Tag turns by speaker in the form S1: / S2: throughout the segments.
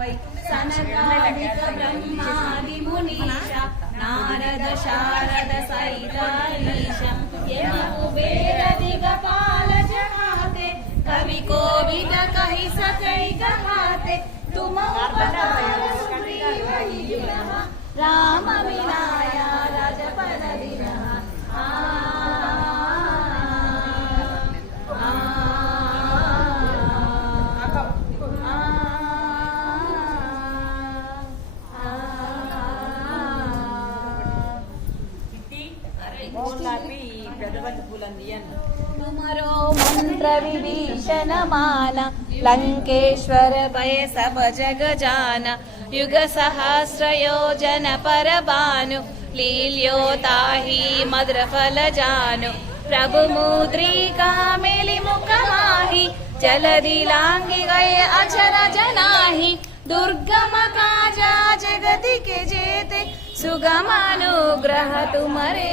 S1: Why సనకాదిక బ్రహ్మాది మునీష నారద శారద సైతారీశం యమ కుబేర దిగపాల జహాతే కవి కోవిద కహి సత్ माना लङ्केश्वर वय जगजान युगसहस्रयोजन परबानु लील्योताहि जन पर भानु लीलयोताहि मद्रफल जु प्रभुमुद्री कामिलिमुखमाहि जल दीलाङ्गि वये अचर जनाहि दुर्गमकाजा जगति केजेते सुगमानो ग्रहतुमरे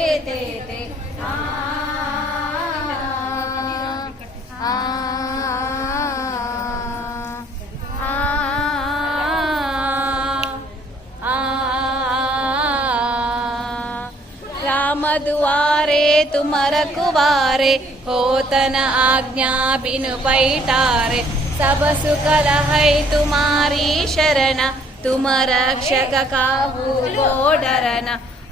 S1: रखुवारे होतन आज्ञा बिनु पैटारे सब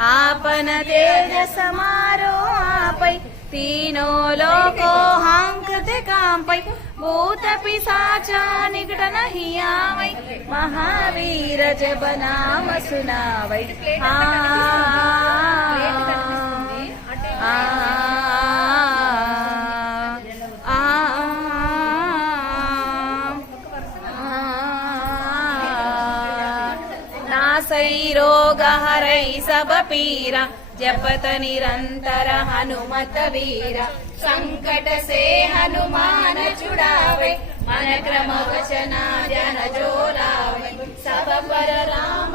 S1: आपन तेज समारो आपै तीनों लोको हांकते कांपै। भूत पिशाचा निकट नहीं आवै महावीर जब नाम सुनावै। आ आ आ नासै रोग हरै सब पीरा जपत निरंतर हनुमत वीरा संकट से हनुमान छुड़ावे मन क्रम वचना जन जो लावे सब पर राम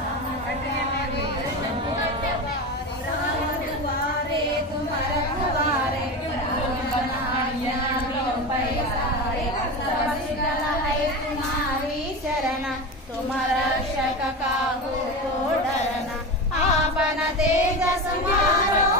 S1: चरण तुम रक्षक काहू को डरना आपन तेज समारो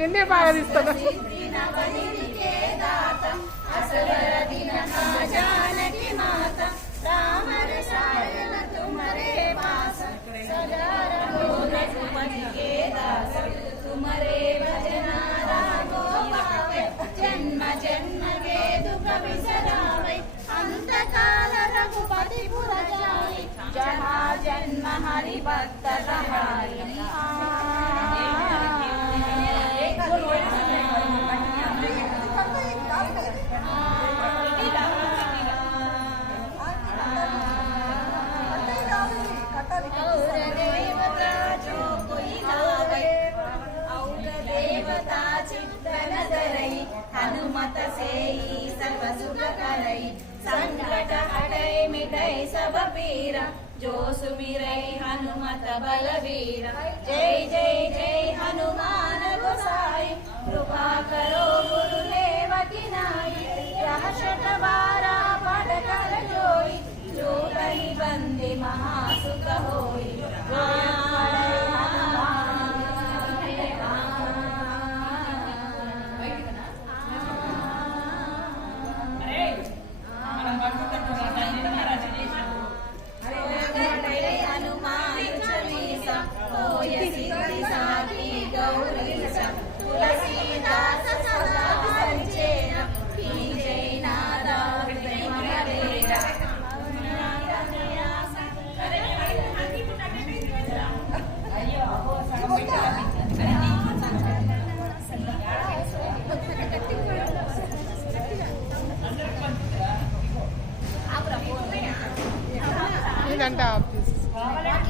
S1: ನಿನ್ನೆ ಬಾರಿಸ್ತಾನ ಜನ್ಮ ಜನ್ಮಗೆ ದುಃಖ ವಿಸರಾಮೈ ಅಂತಕಾಲ ರಘುಪತಿ ಪುರ ಜಾಯಿ ಜನ ಜನ್ಮ ಹರಿಭಕ್ತ ಸಹಾಯಿ सर्व सुख करई संकट हटई मिटई सब पीरा जो सुमिरई हनुमत बलवीर जय जय जय हनुमान गोसाई कृपा करो गुरुदेव